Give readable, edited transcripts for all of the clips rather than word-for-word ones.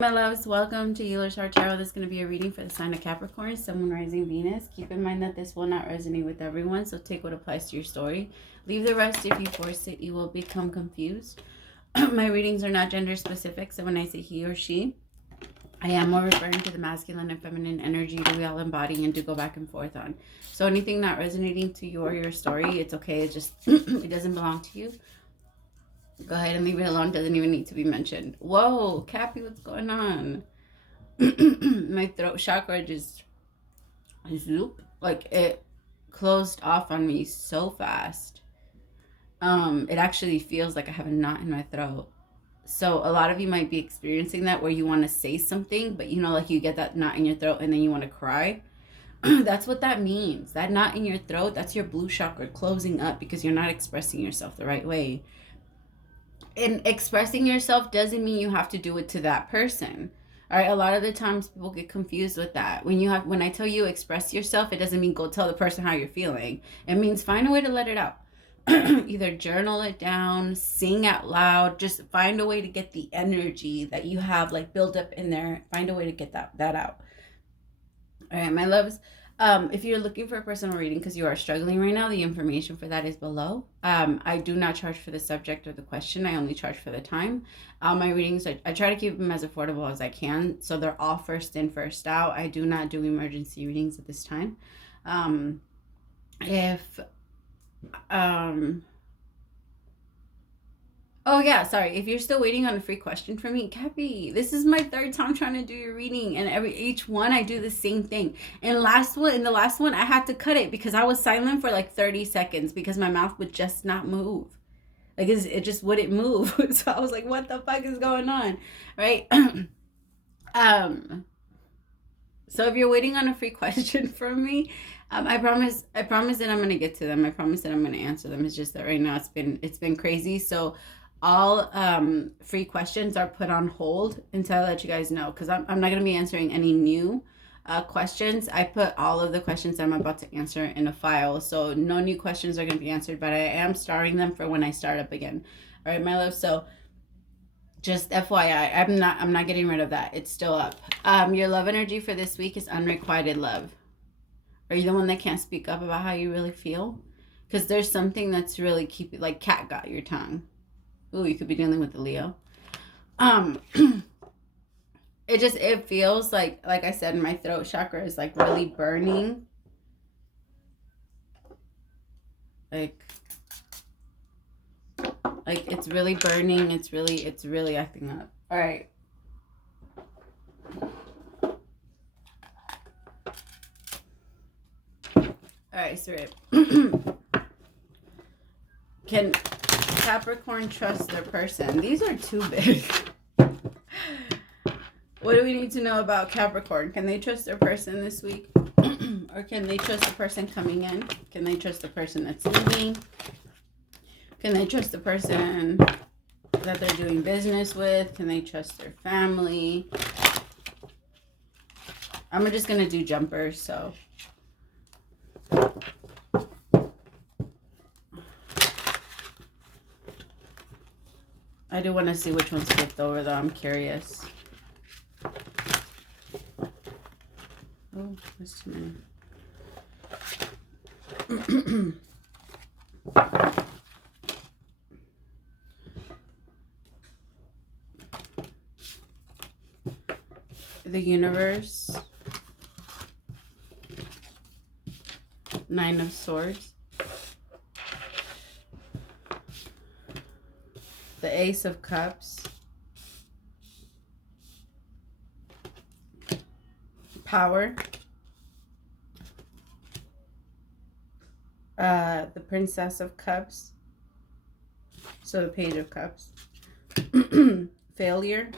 My loves, welcome to HealersHeartTarot. This is going to be a reading for the sign of Capricorn, Sun, Moon, Rising, Venus. Keep in mind that this will not resonate with everyone, so take what applies to your story. Leave the rest. If you force it, you will become confused. My readings are not gender specific, so when I say he or she, I am more referring to the masculine and feminine energy that we all embody and do go back and forth on. So anything not resonating to you or your story, it's okay. It just it doesn't belong to you. Go ahead and leave it alone. Doesn't even need to be mentioned. Whoa, Cappy, what's going on? My throat chakra just zoop, like it closed off on me so fast. It actually feels like I have a knot in my throat. So a lot of you might be experiencing that, where you want to say something, but you know, like you get that knot in your throat and then you want to cry. That's what that means. That knot in your throat, that's your blue chakra closing up because you're not expressing yourself the right way. And expressing yourself doesn't mean you have to do it to that person. All right, a lot of the times people get confused with that. When I tell you express yourself, it doesn't mean go tell the person how you're feeling. It means find a way to let it out. Either journal it down, sing out loud, just find a way to get the energy that you have like built up in there. Find a way to get that out. All right, my loves. If you're looking for a personal reading because you are struggling right now, the information for that is below. I do not charge for the subject or the question. I only charge for the time. My readings, I try to keep them as affordable as I can. So they're all first in, first out. I do not do emergency readings at this time. Oh yeah, sorry. If you're still waiting on a free question from me, Cappy, this is my third time trying to do your reading, and each one I do the same thing. And the last one, I had to cut it because I was silent for like 30 seconds because my mouth would just not move. Like it just wouldn't move. So I was like, what the fuck is going on? Right? So if you're waiting on a free question from me, I promise that I'm gonna get to them. I promise that I'm gonna answer them. It's just that right now it's been crazy. So all free questions are put on hold until I let you guys know, because I'm not going to be answering any new questions. I put all of the questions that I'm about to answer in a file, so no new questions are going to be answered, but I am starting them for when I start up again. All right, my love. So just FYI, I'm not getting rid of that. It's still up. Your love energy for this week is unrequited love. Are you the one that can't speak up about how you really feel? Because there's something that's really keeping, like cat got your tongue. Ooh, you could be dealing with the Leo. It feels like I said, my throat chakra is like really burning. Like it's really burning. It's really acting up. All right. All right, so can Capricorn trust their person? These are too big. What do we need to know about Capricorn? Can they trust their person this week? Or can they trust the person coming in? Can they trust the person that's leaving? Can they trust the person that they're doing business with? Can they trust their family? I'm just going to do jumpers, so. I do want to see which one's flipped over, though. I'm curious. Oh, there's too many. The universe. Nine of Swords. The Ace of Cups. Power. The Princess of Cups. So the Page of Cups. Failure.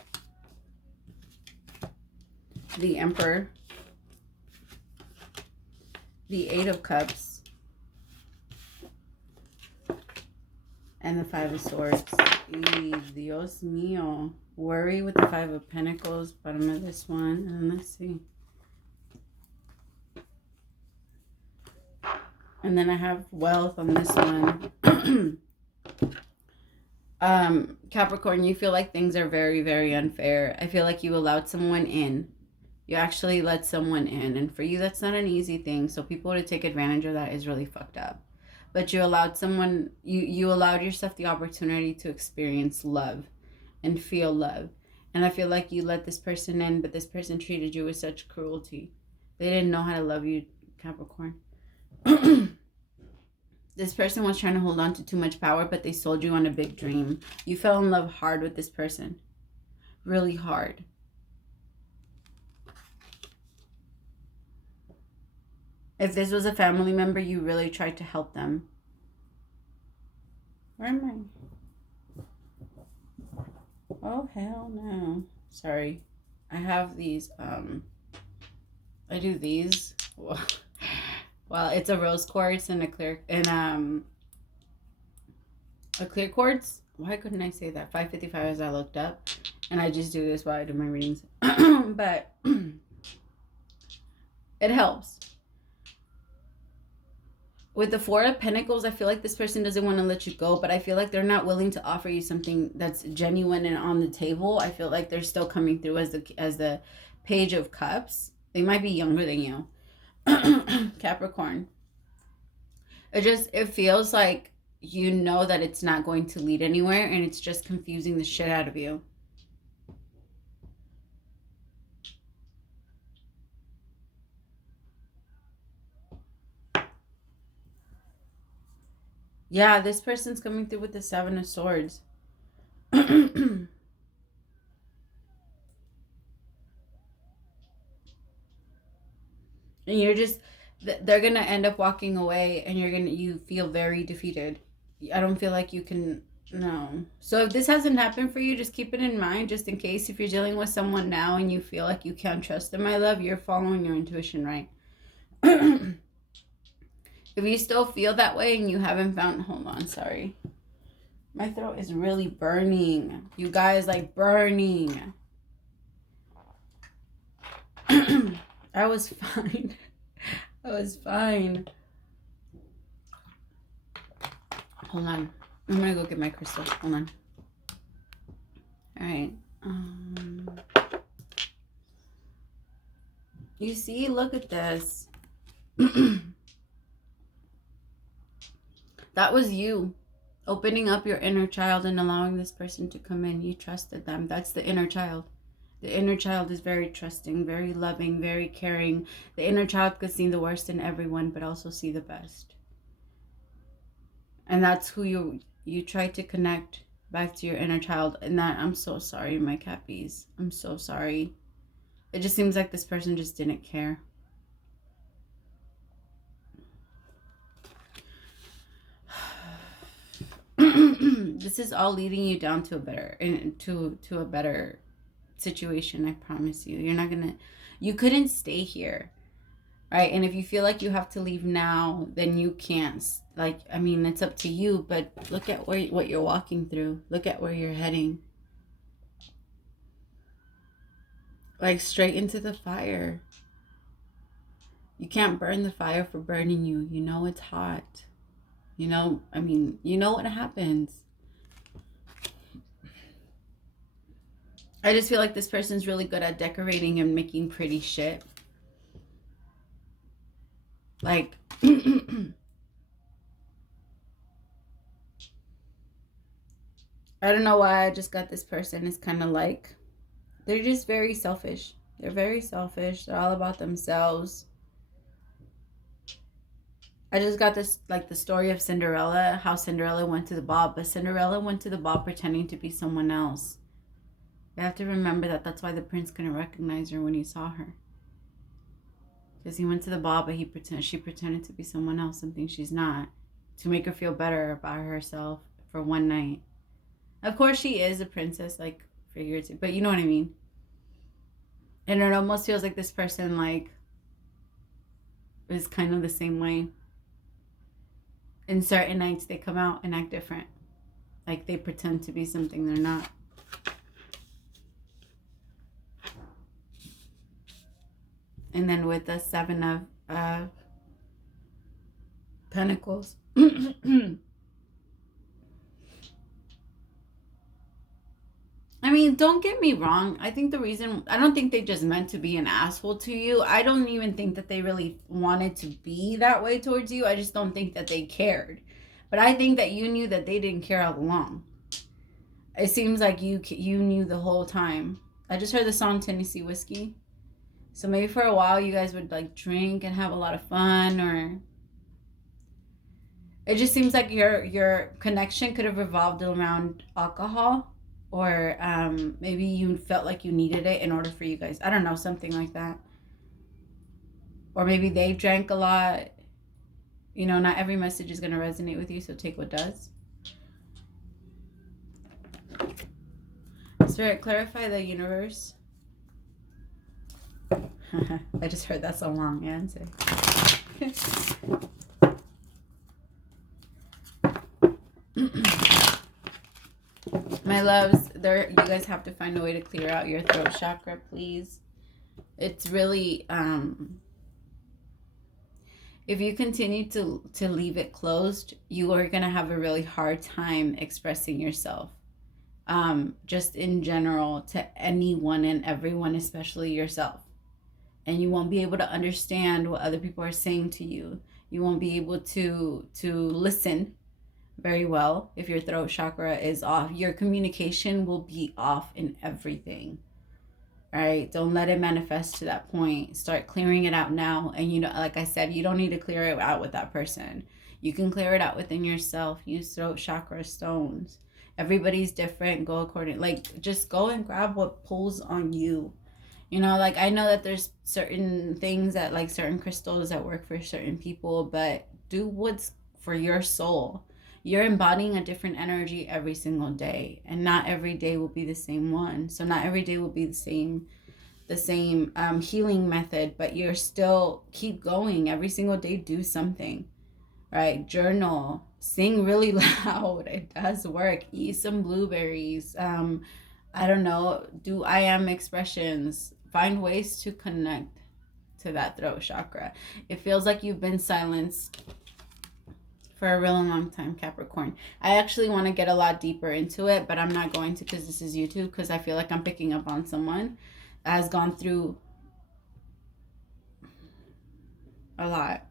The Emperor. The Eight of Cups. And the Five of Swords. Dios mío. Worry with the Five of Pentacles. Bottom of this one. And let's see. And then I have wealth on this one. Capricorn, you feel like things are very, very unfair. I feel like you allowed someone in. You actually let someone in. And for you, that's not an easy thing. So people to take advantage of that is really fucked up. But you allowed someone, you allowed yourself the opportunity to experience love and feel love. And I feel like you let this person in, but this person treated you with such cruelty. They didn't know how to love you, Capricorn. This person was trying to hold on to too much power, but they sold you on a big dream. You fell in love hard with this person. Really hard. If this was a family member, you really tried to help them. Where am I? Oh, hell no. Sorry. I have these, I do these. Well, it's a rose quartz and a clear, and a clear quartz. Why couldn't I say that? 555 as I looked up. And I just do this while I do my readings. But it helps. With the Four of Pentacles, I feel like this person doesn't want to let you go, but I feel like they're not willing to offer you something that's genuine and on the table. I feel like they're still coming through as the Page of Cups. They might be younger than you. Capricorn. It feels like you know that it's not going to lead anywhere, and it's just confusing the shit out of you. Yeah, this person's coming through with the Seven of Swords. And you're just, they're going to end up walking away, and you feel very defeated. I don't feel like you can, no. So if this hasn't happened for you, just keep it in mind, just in case if you're dealing with someone now and you feel like you can't trust them, my love, you're following your intuition, right? If you still feel that way and you haven't found, hold on, sorry. My throat is really burning. You guys, like burning. I was fine. I was fine. Hold on. I'm gonna go get my crystal. Hold on. All right. You see, look at this. That was you opening up your inner child and allowing this person to come in. You trusted them. That's the inner child. The inner child is very trusting, very loving, very caring. The inner child could see the worst in everyone, but also see the best. And that's who you try to connect back to your inner child. And that, I'm so sorry, my Cappies. I'm so sorry. It just seems like this person just didn't care. This is all leading you down to a better, to a better situation. I promise you. You're not gonna, you couldn't stay here, right? And if you feel like you have to leave now, then you can't. Like, I mean, it's up to you. But look at what you're walking through. Look at where you're heading. Like straight into the fire. You can't burn the fire for burning you. You know it's hot. You know, I mean, you know what happens. I just feel like this person's really good at decorating and making pretty shit. Like, I don't know why I just got this person. It's kind of like, they're just very selfish. They're very selfish. They're all about themselves. I just got this, like the story of Cinderella, how Cinderella went to the ball, but Cinderella went to the ball pretending to be someone else. You have to remember that that's why the prince couldn't recognize her when he saw her. Because he went to the ball, but she pretended to be someone else, something she's not, to make her feel better about herself for one night. Of course, she is a princess, like, figuratively, but you know what I mean. And it almost feels like this person, like, is kind of the same way. In certain nights, they come out and act different. Like, they pretend to be something they're not. And then with the Seven of Pentacles. mean, don't get me wrong. I think I don't think they just meant to be an asshole to you. I don't even think that they really wanted to be that way towards you. I just don't think that they cared. But I think that you knew that they didn't care all along. It seems like you knew the whole time. I just heard the song Tennessee Whiskey. So maybe for a while you guys would like drink and have a lot of fun, or it just seems like your connection could have revolved around alcohol, or maybe you felt like you needed it in order for you guys. I don't know, something like that. Or maybe they drank a lot. You know, not every message is going to resonate with you, so take what does. Spirit, clarify the universe. I just heard that so long, yeah, and say. My loves, you guys have to find a way to clear out your throat chakra, please. It's really, if you continue to leave it closed, you are going to have a really hard time expressing yourself. Just in general, to anyone and everyone, especially yourself. And you won't be able to understand what other people are saying to you. You won't be able to listen very well if your throat chakra is off. Your communication will be off in everything. All right, don't let it manifest to that point. Start clearing it out now. And you know, like I said, you don't need to clear it out with that person. You can clear it out within yourself. Use throat chakra stones. Everybody's different. Go according, like, just go and grab what pulls on you. You know, like, I know that there's certain things that, like, certain crystals that work for certain people, but do what's for your soul. You're embodying a different energy every single day, and not every day will be the same one. So not every day will be the same healing method, but you're still keep going every single day. Do something, right? Journal, sing really loud. It does work. Eat some blueberries. I don't know. Do I am expressions. Find ways to connect to that throat chakra. It feels like you've been silenced for a really long time, Capricorn. I actually want to get a lot deeper into it, but I'm not going to because this is YouTube, because I feel like I'm picking up on someone that has gone through a lot.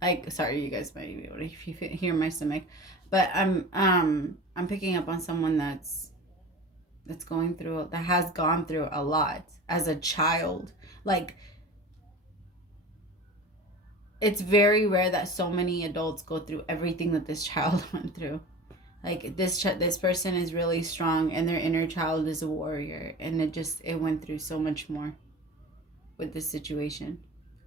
Like, sorry, you guys might be able to hear my stomach, but I'm picking up on someone that has gone through a lot as a child. Like, it's very rare that so many adults go through everything that this child went through. Like, this person is really strong, and their inner child is a warrior, and it went through so much more with this situation.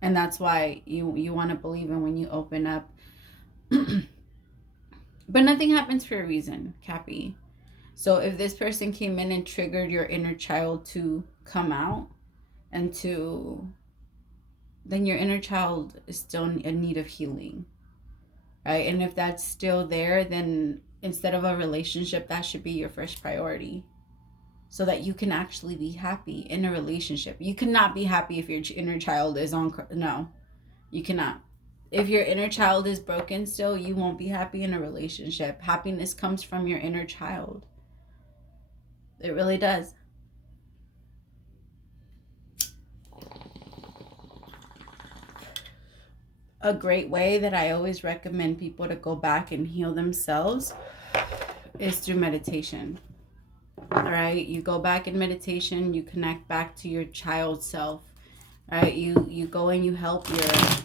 And that's why you want to believe in when you open up. But nothing happens for a reason, Cappy. So if this person came in and triggered your inner child to come out, then your inner child is still in need of healing, right? And if that's still there, then instead of a relationship, that should be your first priority, so that you can actually be happy in a relationship. You cannot be happy if your inner child is no, you cannot. If your inner child is broken still, you won't be happy in a relationship. Happiness comes from your inner child. It really does. A great way that I always recommend people to go back and heal themselves is through meditation. All right, you go back in meditation, you connect back to your child self. All right, you go and you help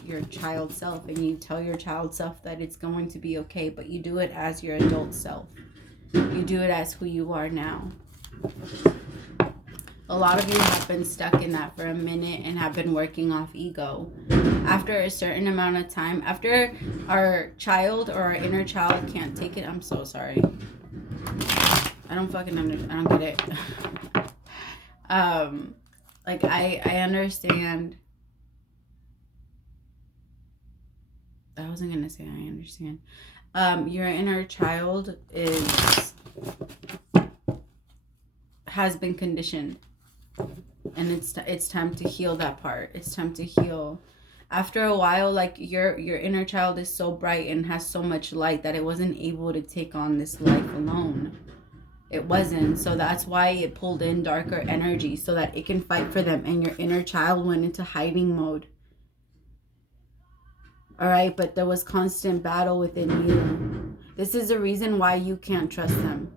your child self, and you tell your child self that it's going to be okay, but you do it as your adult self. You do it as who you are now. A lot of you have been stuck in that for a minute and have been working off ego. After a certain amount of time, after our child or our inner child can't take it, I'm so sorry. I don't get it. Like, I understand. I wasn't gonna say I understand. Your inner child has been conditioned, and it's time to heal that part. It's time to heal. After a while, like, your inner child is so bright and has so much light that it wasn't able to take on this life alone. It wasn't. So that's why it pulled in darker energy, so that it can fight for them. And your inner child went into hiding mode. All right, but there was constant battle within you. This is the reason why you can't trust them.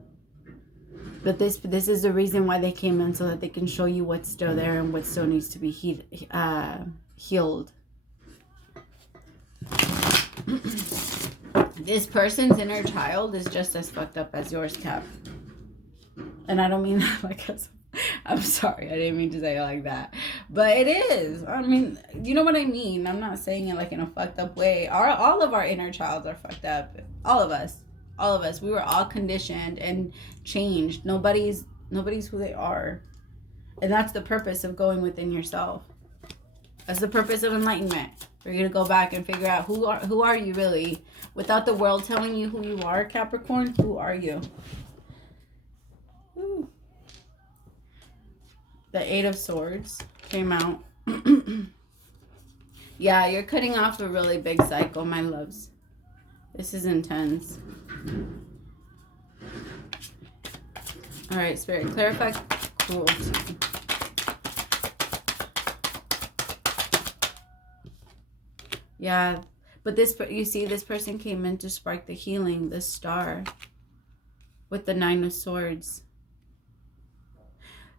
But this is the reason why they came in, so that they can show you what's still there and what still needs to be healed. This person's inner child is just as fucked up as yours, Cap. And I don't mean that like as... I'm sorry, I didn't mean to say it like that. But it is. I mean, you know what I mean. I'm not saying it like in a fucked up way. All of our inner childs are fucked up. All of us. All of us. We were all conditioned and changed. Nobody's who they are. And that's the purpose of going within yourself. That's the purpose of enlightenment. For you to go back and figure out who are you really. Without the world telling you who you are, Capricorn, who are you? Ooh. The Eight of Swords came out. Yeah, you're cutting off a really big cycle, my loves. This is intense. All right, Spirit, clarify cruelty. Yeah, but this, you see, this person came in to spark the healing, the star, with the Nine of Swords.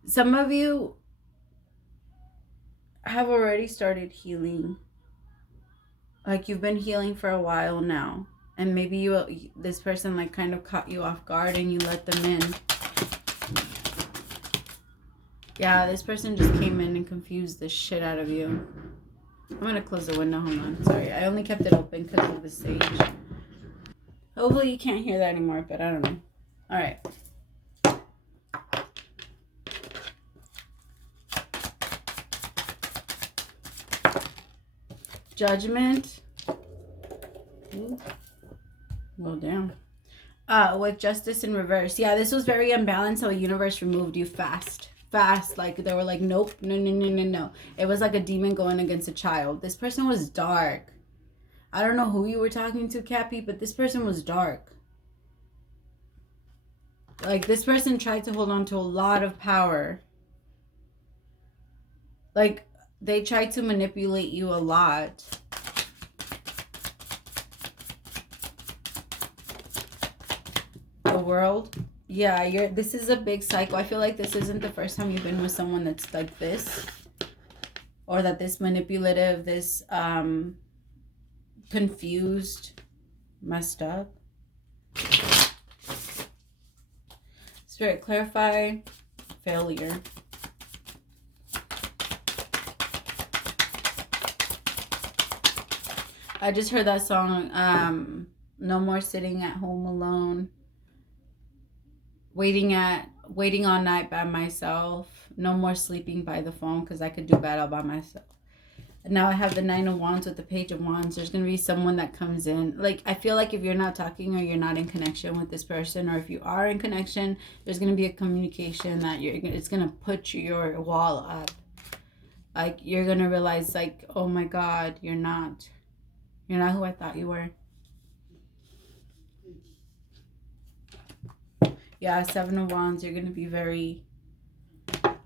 Some of you have already started healing. Like, you've been healing for a while now. And maybe this person like kind of caught you off guard and you let them in. Yeah, this person just came in and confused the shit out of you. I'm going to close the window. Hold on. Sorry. I only kept it open because of the sage. Hopefully you can't hear that anymore, but I don't know. All right. Judgment. Ooh. Well, damn. With Justice in reverse. Yeah, this was very unbalanced, so the universe removed you fast. Like they were like, nope, no. It was like a demon going against a child. This person was dark. I don't know who you were talking to, Cappy, but this person was dark. Like, this person tried to hold on to a lot of power. Like, they tried to manipulate you a lot. The World. Yeah, this is a big cycle. I feel like this isn't the first time you've been with someone that's like this. Or that this manipulative, this confused, messed up. Spirit, clarify failure. I just heard that song, No More Sitting at Home Alone. Waiting all night by myself. No more sleeping by the phone because I could do bad all by myself. And now I have the Nine of Wands with the Page of Wands. There's going to be someone that comes in. Like, I feel like if you're not talking or you're not in connection with this person, or if you are in connection, there's going to be a communication that it's going to put your wall up. Like, you're going to realize, like, oh my God, you're not who I thought you were. Yeah, Seven of Wands, you're going to be very,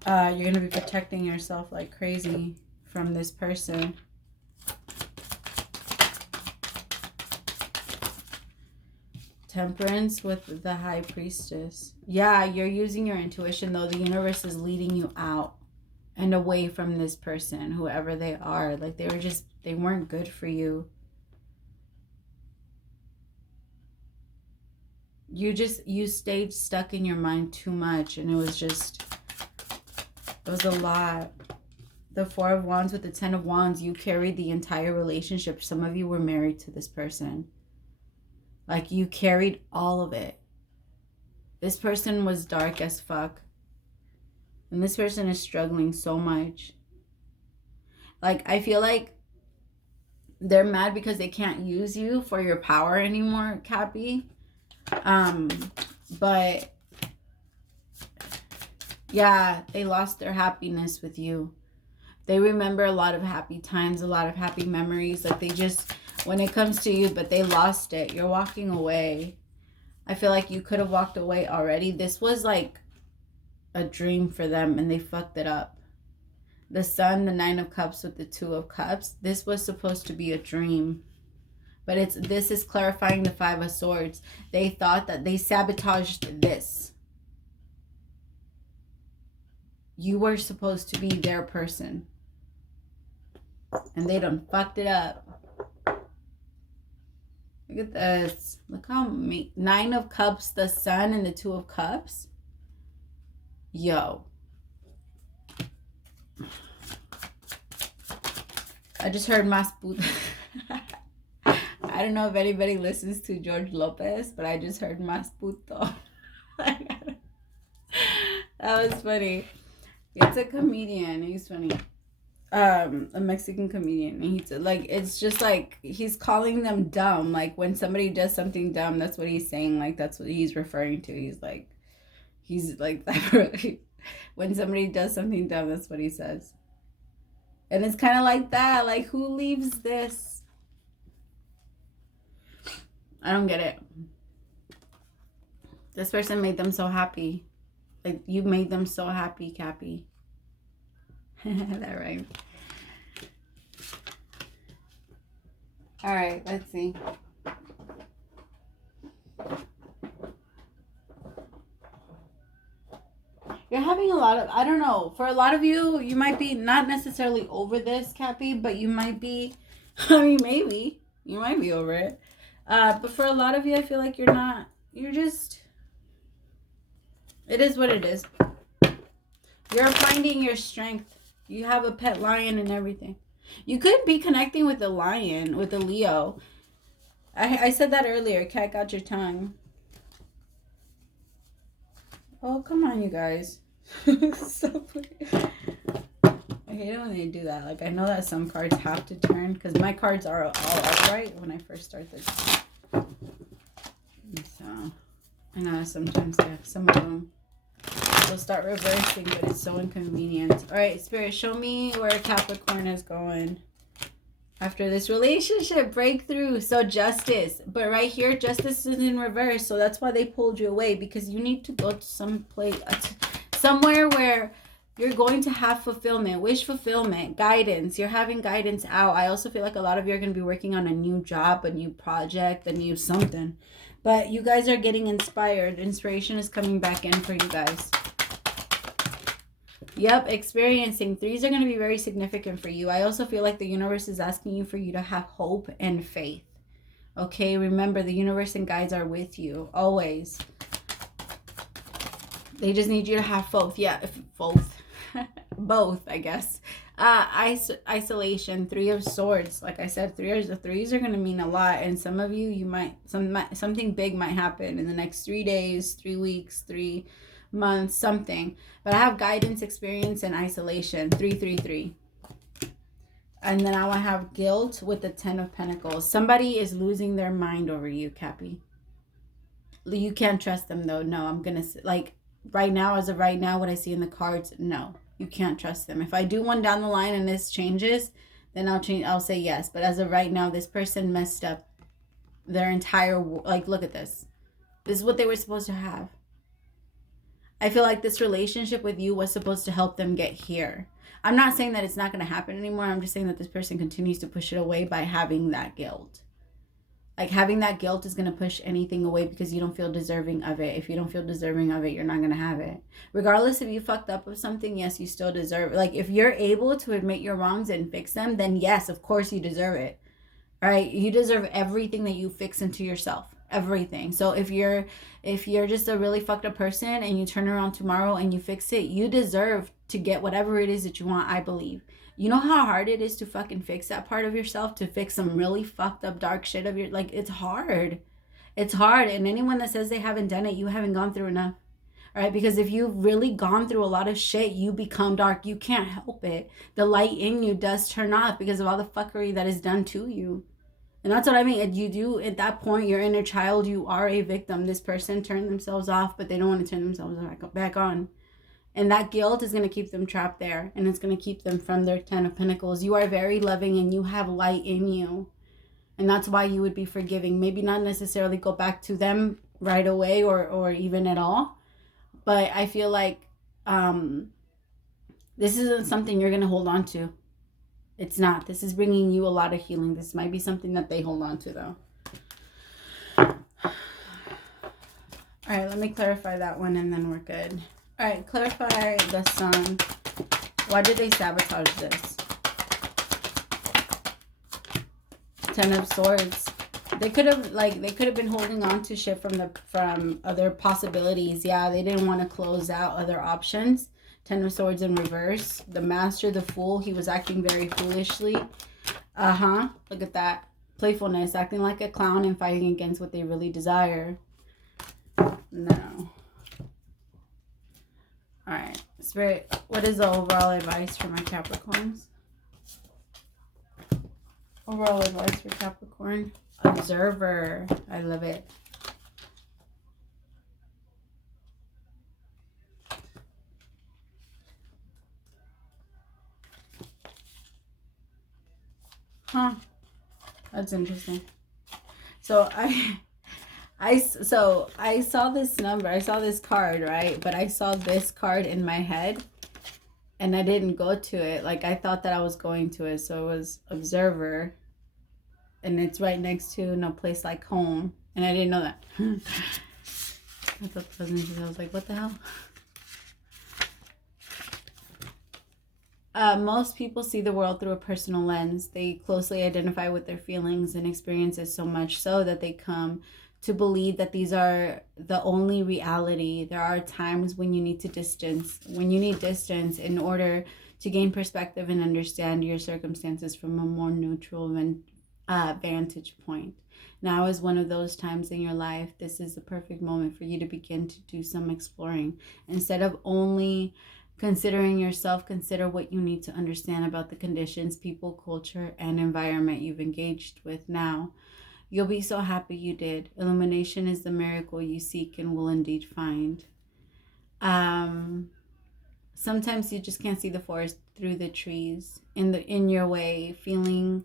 you're going to be protecting yourself like crazy from this person. Temperance with the High Priestess. Yeah, you're using your intuition, though. The universe is leading you out and away from this person, whoever they are. Like, they weren't good for you. You stayed stuck in your mind too much, and it was a lot. The Four of Wands with the Ten of Wands, you carried the entire relationship. Some of you were married to this person. Like, you carried all of it. This person was dark as fuck. And this person is struggling so much. Like, I feel like they're mad because they can't use you for your power anymore, Cappy. But yeah, they lost their happiness with you. They remember a lot of happy times, a lot of happy memories. Like, they just, when it comes to you, but they lost it. You're walking away. I feel like you could have walked away already. This was like a dream for them and they fucked it up. The Sun, the Nine of Cups with the Two of Cups. This was supposed to be a dream. But this is clarifying the Five of Swords. They thought that they sabotaged this. You were supposed to be their person. And they done fucked it up. Look at this. Look how Nine of Cups, the Sun, and the Two of Cups. Yo. I just heard Mas Puto. I don't know if anybody listens to George Lopez, but I just heard Mas Puto. That was funny. It's a comedian. He's funny. A Mexican comedian. And he's like, it's just like he's calling them dumb. Like when somebody does something dumb, that's what he's saying. Like that's what he's referring to. He's like that. When somebody does something dumb, that's what he says. And it's kind of like that. Like who leaves this? I don't get it. This person made them so happy. Like you made them so happy, Cappy. That right. All right, let's see. You're having a lot of, I don't know, for a lot of you, you might be not necessarily over this, Cappy, but you might be, I mean, maybe, you might be over it. But for a lot of you, I feel like you're not, you're just, it is what it is. You're finding your strength. You have a pet lion and everything. You could be connecting with a lion, with a Leo. I said that earlier. Cat got your tongue. Oh, come on, you guys. So I hate it when they do that. Like, I know that some cards have to turn because my cards are all upright when I first start this. So, I know sometimes some of them will start reversing, but it's so inconvenient. All right, Spirit, show me where Capricorn is going after this relationship breakthrough. So Justice, but right here, Justice is in reverse. So that's why they pulled you away, because you need to go to some place, somewhere where you're going to have fulfillment, wish fulfillment, guidance. You're having guidance out. I also feel like a lot of you are going to be working on a new job, a new project, a new something. But you guys are getting inspired. Inspiration is coming back in for you guys. Yep, experiencing. Threes are going to be very significant for you. I also feel like the universe is asking you for you to have hope and faith. Okay, remember the universe and guides are with you always. They just need you to have both. Yeah, both. Both, I guess. Isolation, Three of Swords. Like I said, threes are going to mean a lot. And some of you, something big might happen in the next 3 days, 3 weeks, 3 months, something. But I have guidance, experience, and isolation. 333. And then I will have guilt with the 10 of Pentacles. Somebody is losing their mind over you, Cappy. You can't trust them though. No, I'm gonna like right now, as of right now, what I see in the cards, no, you can't trust them. If I do one down the line and this changes, then I'll say yes. But as of right now, this person messed up their entire, like, look at this. This is what they were supposed to have. I feel like this relationship with you was supposed to help them get here. I'm not saying that it's not going to happen anymore. I'm just saying that this person continues to push it away by having that guilt. Like, having that guilt is going to push anything away because you don't feel deserving of it. If you don't feel deserving of it, you're not going to have it. Regardless if you fucked up with something, yes, you still deserve it. Like, if you're able to admit your wrongs and fix them, then yes, of course you deserve it. All right? You deserve everything that you fix into yourself. Everything. So if you're just a really fucked up person and you turn around tomorrow and you fix it, you deserve to get whatever it is that you want, I believe. You know how hard it is to fucking fix that part of yourself, to fix some really fucked up dark shit of your, like, it's hard. It's hard. And anyone that says they haven't done it, you haven't gone through enough. All right? Because if you've really gone through a lot of shit, you become dark. You can't help it. The light in you does turn off because of all the fuckery that is done to you. And that's what I mean. You do, at that point, your inner child, you are a victim. This person turned themselves off, but they don't want to turn themselves back on. And that guilt is going to keep them trapped there. And it's going to keep them from their 10 of Pentacles. You are very loving and you have light in you. And that's why you would be forgiving. Maybe not necessarily go back to them right away or even at all. But I feel like this isn't something you're going to hold on to. It's not. This is bringing you a lot of healing. This might be something that they hold on to, though. All right, let me clarify that one and then we're good. All right, clarify the Sun. Why did they sabotage this? Ten of Swords. They could have been holding on to shit from other possibilities. Yeah, they didn't want to close out other options. Ten of Swords in reverse. The Master, the Fool. He was acting very foolishly. Look at that. Playfulness. Acting like a clown and fighting against what they really desire. No. Alright. Spirit, what is the overall advice for my Capricorns? Overall advice for Capricorn. Observer. I love it. Huh. That's interesting. So I saw this number. I saw this card, right? But I saw this card in my head and I didn't go to it. Like, I thought that I was going to it. So it was Observer. And it's right next to No Place Like Home. And I didn't know that. I thought that was interesting. I was like, what the hell? Most people see the world through a personal lens. They closely identify with their feelings and experiences, so much so that they come to believe that these are the only reality. There are times when you need distance in order to gain perspective and understand your circumstances from a more neutral vantage point. Now is one of those times in your life. This is the perfect moment for you to begin to do some exploring. Instead of only considering yourself, consider what you need to understand about the conditions, people, culture, and environment you've engaged with now. You'll be so happy you did. Illumination is the miracle you seek and will indeed find. Sometimes you just can't see the forest through the trees. In your way, feelings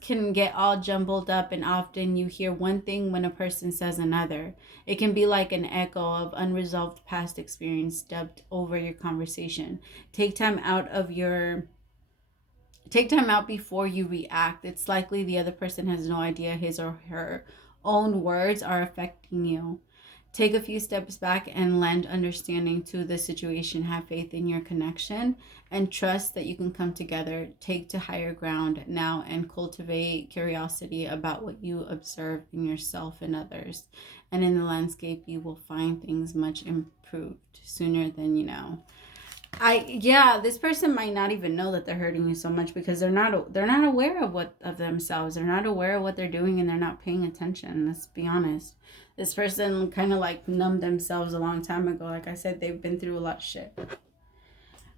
can get all jumbled up, and often you hear one thing when a person says another. It can be like an echo of unresolved past experience dubbed over your conversation. Take time out before you react. It's likely the other person has no idea his or her own words are affecting you. Take a few steps back and lend understanding to the situation. Have faith in your connection and trust that you can come together. Take to higher ground now and cultivate curiosity about what you observe in yourself and others. And in the landscape, you will find things much improved sooner than you know. This person might not even know that they're hurting you so much because they're not aware of themselves. They're not aware of what they're doing and they're not paying attention. Let's be honest. This person kind of like numbed themselves a long time ago. Like I said, they've been through a lot of shit. All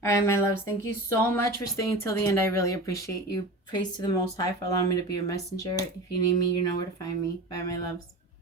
right, my loves. Thank you so much for staying till the end. I really appreciate you. Praise to the Most High for allowing me to be your messenger. If you need me, you know where to find me. Bye, my loves.